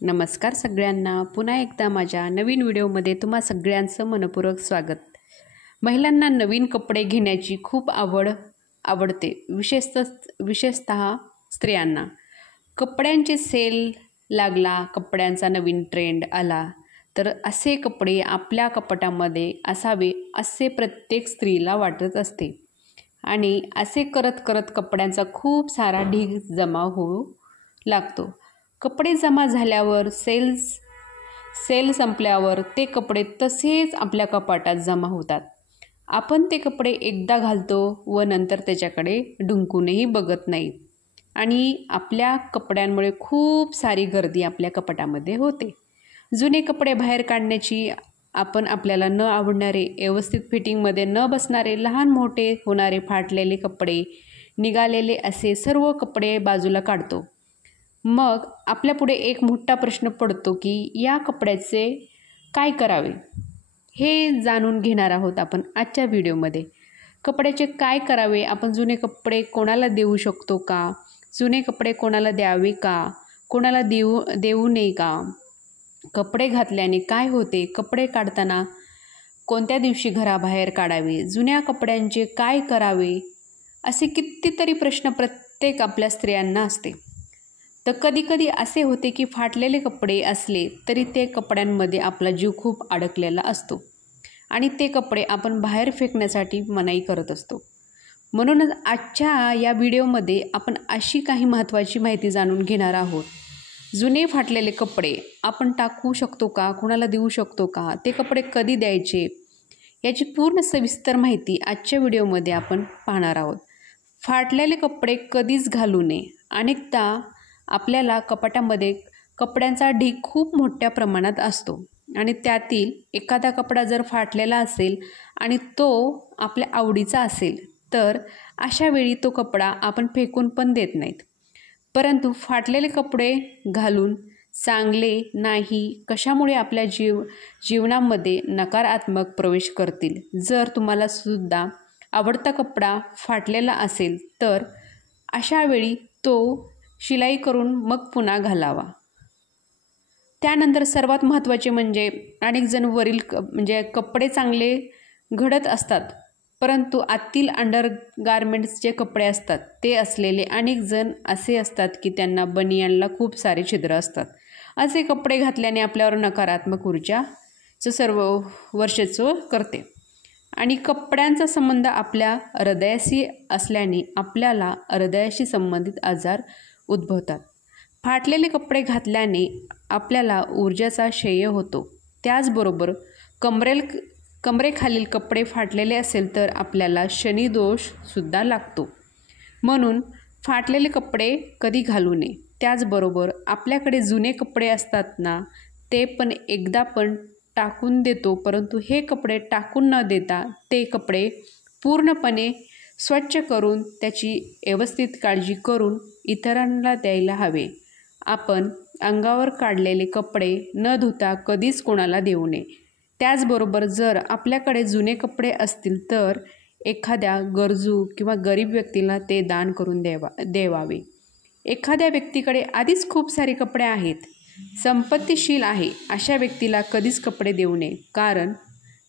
नमस्कार सगळ्यांना, पुन्हा एकदा माझ्या नवीन व्हिडिओमध्ये तुम्हा सगळ्यांचं मनपूर्वक स्वागत। महिलांना नवीन कपडे घेण्याची खूप आवडते, विशेषतः स्त्रियांना। कपड्यांचे सेल लागला, कपड्यांचा नवीन ट्रेंड आला तर असे कपडे आपल्या कपाटामध्ये असावे असे प्रत्येक स्त्रीला वाटत असते आणि असे करत करत कपड्यांचा खूप सारा ढीग जमा होऊ लागतो। कपडे जमा झाल्यावर सेल संपल्यावर ते कपडे तसेच आपल्या कपाटात जमा होतात। आपण ते कपडे एकदा घालतो व नंतर त्याच्याकडे डुंकूनही बघत नाही आणि आपल्या कपड्यांमुळे खूप सारी गर्दी आपल्या कपाटामध्ये होते। जुने कपडे बाहेर काढण्याची आपण आपल्याला न आवडणारे, व्यवस्थित फिटिंगमध्ये न बसणारे, लहान मोठे होणारे, फाटलेले कपडे, निघालेले असे सर्व कपडे बाजूला काढतो। मग आपल्यापुढे एक मोठा प्रश्न पडतो की या कपड्याचे काय करावे, हे जाणून घेणार आहोत आपण आजच्या व्हिडिओमध्ये। कपड्याचे काय करावे, आपण जुने कपडे कोणाला देऊ शकतो का, जुने कपडे कोणाला द्यावे का, कोणाला देऊ नये का, कपडे घातल्याने काय होते, कपडे काढताना कोणत्या दिवशी घराबाहेर काढावे, जुन्या कपड्यांचे काय करावे, असे कितीतरी प्रश्न प्रत्येक आपल्या स्त्रियांना असते। तर कधीकधी असे होते की फाटलेले कपडे असले तरी ते कपड्यांमध्ये आपला जीव खूप अडकलेला असतो आणि ते कपडे आपण बाहेर फेकण्यासाठी मनाई करत असतो। म्हणूनच आजच्या या व्हिडिओमध्ये आपण अशी काही महत्त्वाची माहिती जाणून घेणार आहोत। जुने फाटलेले कपडे आपण टाकू शकतो का, कुणाला देऊ शकतो का, ते कपडे कधी द्यायचे, याची पूर्ण सविस्तर माहिती आजच्या व्हिडिओमध्ये आपण पाहणार आहोत। फाटलेले कपडे कधीच घालू नये। अनेकदा आपल्याला कपाटामध्ये कपड्यांचा ढीग खूप मोठ्या प्रमाणात असतो आणि त्यातील एखादा कपडा जर फाटलेला असेल आणि तो आपल्या आवडीचा असेल तर अशा वेळी तो कपडा आपण फेकून पण देत नाहीत। परंतु फाटलेले कपडे घालून चांगले नाही, कशामुळे आपल्या जीवनामध्ये नकारात्मक प्रवेश करतील। जर तुम्हाला सुद्धा आवडता कपडा फाटलेला असेल तर अशा वेळी तो शिलाई करून मग पुन्हा घालावा। त्यानंतर सर्वात महत्त्वाचे म्हणजे अनेक जण कपडे चांगले घडत असतात परंतु आतील अंडरगारमेंट्स जे कपडे असतात ते असलेले अनेक जण असे असतात की त्यांना बनियानला खूप सारे छिद्र असतात। असे कपडे घातल्याने आपल्यावर नकारात्मक ऊर्जाचं सर्व वर्चस्व करते आणि कपड्यांचा संबंध आपल्या हृदयाशी असल्याने आपल्याला हृदयाशी संबंधित आजार उद्भवतात। फाटलेले कपडे घातल्याने आपल्याला ऊर्जाचा क्षय होतो। त्याचबरोबर कमरेखालील कपडे फाटलेले असेल तर आपल्याला शनिदोषसुद्धा लागतो। म्हणून फाटलेले कपडे कधी घालू नये। त्याचबरोबर आपल्याकडे जुने कपडे असतात ना, ते पण एकदा पण टाकून देतो, परंतु हे कपडे टाकून न देता ते कपडे पूर्णपणे स्वच्छ करून त्याची व्यवस्थित काळजी करून इतरांना द्यायला हवे। आपण अंगावर काढलेले कपडे न धुता कधीच कोणाला देऊ नये। त्याचबरोबर जर आपल्याकडे जुने कपडे असतील तर एखाद्या गरजू किंवा गरीब व्यक्तीला ते दान करून द्यावे। एखाद्या व्यक्तीकडे आधीच खूप सारे कपडे आहेत, संपत्तीशील आहे, अशा व्यक्तीला कधीच कपडे देऊ नये, कारण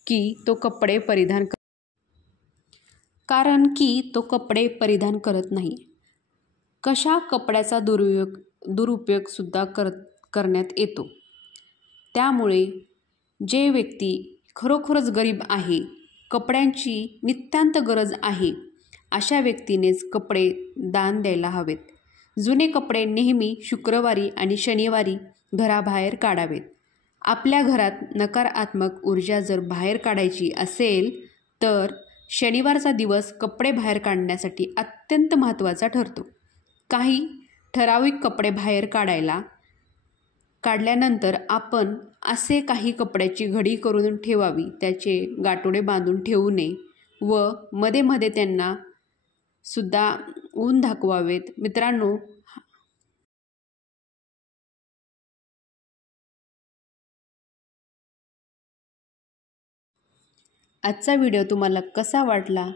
की तो कपडे परिधान करत नाही। कशा कपड्याचा दुरुपयोगसुद्धा करण्यात येतो। त्यामुळे जे व्यक्ती खरोखरच गरीब आहे, कपड्यांची नितांत गरज आहे, अशा व्यक्तीनेच कपडे दान द्यायला हवेत। जुने कपडे नेहमी शुक्रवारी आणि शनिवारी घराबाहेर काढावेत। आपल्या घरात नकारात्मक ऊर्जा जर बाहेर काढायची असेल तर शनिवारचा दिवस कपडे बाहेर काढण्यासाठी अत्यंत महत्त्वाचा ठरतो। काही ठराविक कपडे बाहेर काढल्यानंतर आपण असे काही कपड्याची घडी करून ठेवावी, त्याचे गाठोडे बांधून ठेवू नये व मध्ये मध्ये त्यांना सुद्धा ऊन दाखवावेत। मित्रांनो, आजचा व्हिडिओ तुम्हाला कसा वाटला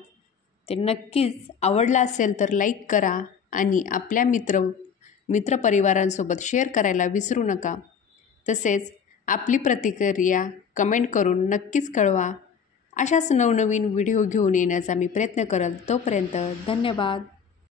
ते नक्कीच आवडला असेल तर लाईक करा आणि आपल्या मित्रपरिवारांसोबत शेअर करायला विसरू नका। तसेच आपली प्रतिक्रिया कमेंट करून नक्कीच कळवा. अशाच नवनवीन व्हिडिओ घेऊन येण्याचा मी प्रयत्न करेल. तोपर्यंत धन्यवाद.